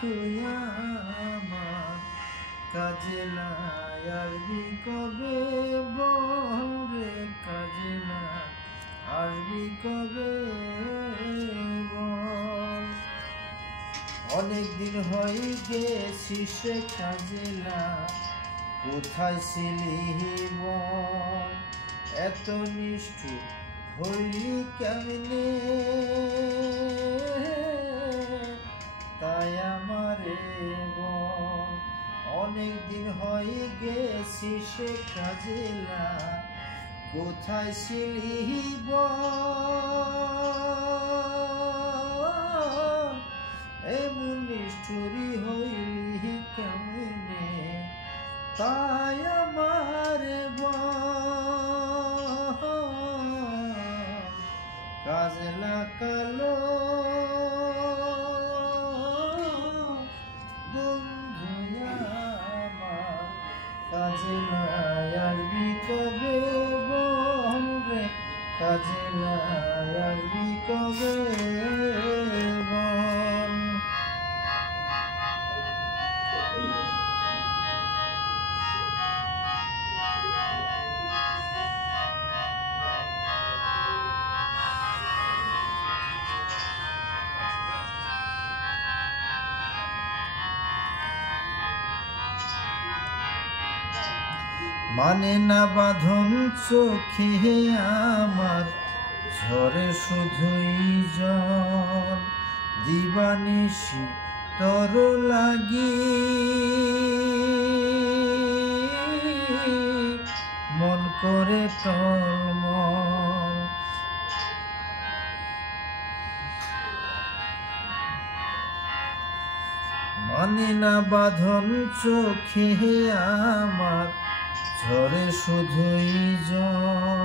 বন্ধু আমার কাজে নাই আসবি কবে বল রে, কাজে নাই আসবি কবে বল। অনেক দিন হয়ে গেছি সে কাজে নাই, কোথায় ছিলি বল, এত নিষ্ঠুর হইলি কেমনে, তাই আমারে বল। অনেক দিন হয়ে গেছি সে কাজে নাই, কোথায় ছিলি বল, এমন নিষ্ঠুরি হইলি কেমনে, তাই আমারে বল। কাজে লাগালো বন্ধু আমার, কাজে নাই আসবি কবে বল রে, কাজে নাই আসবি কবে বল। মানে না বাঁধন চোখে আমার, ঝরে শুধুই জল, দিবানিশি তর লাগি, মন করে টলমল। মানে না বাঁধন চোখে আমার, ঝরে শুধুই জল,